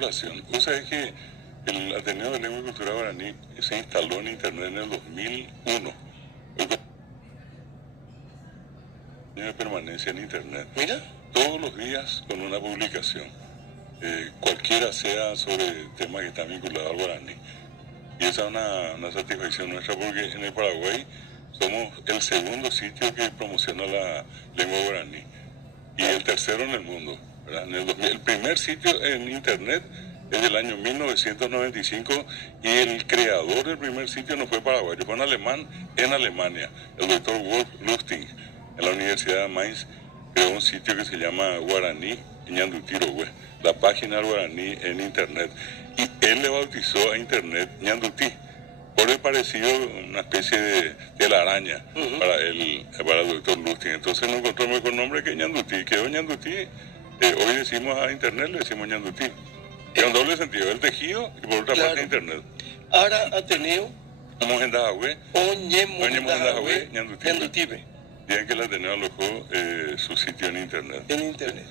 O sea, es que el Ateneo de Lengua y Cultura Guaraní se instaló en Internet en el 2001. De permanencia en Internet. Mira. Todos los días con una publicación. Cualquiera sea sobre temas que están vinculados al guaraní. Y esa es una satisfacción nuestra porque en el Paraguay somos el segundo sitio que promociona la lengua guaraní. Y el tercero en el mundo. El primer sitio en Internet es del año 1995 y el creador del primer sitio no fue paraguayo, fue un alemán en Alemania, el doctor Wolf Lustig, en la Universidad de Mainz, creó un sitio que se llama Guaraní Ñandutí, la página del guaraní en Internet. Y él le bautizó a Internet Ñandutí, por el parecido, una especie de la araña para el doctor Lustig. Entonces nos encontramos con nombre que Ñandutí, quedó Ñandutí. Hoy decimos a Internet, le decimos Ñandutí. Es un doble sentido, el tejido y por otra parte Internet. Ahora Ateneo. Como en Dajahue. Oñemo Ñandutí. Digan que el Ateneo alojó su sitio en Internet. En Internet.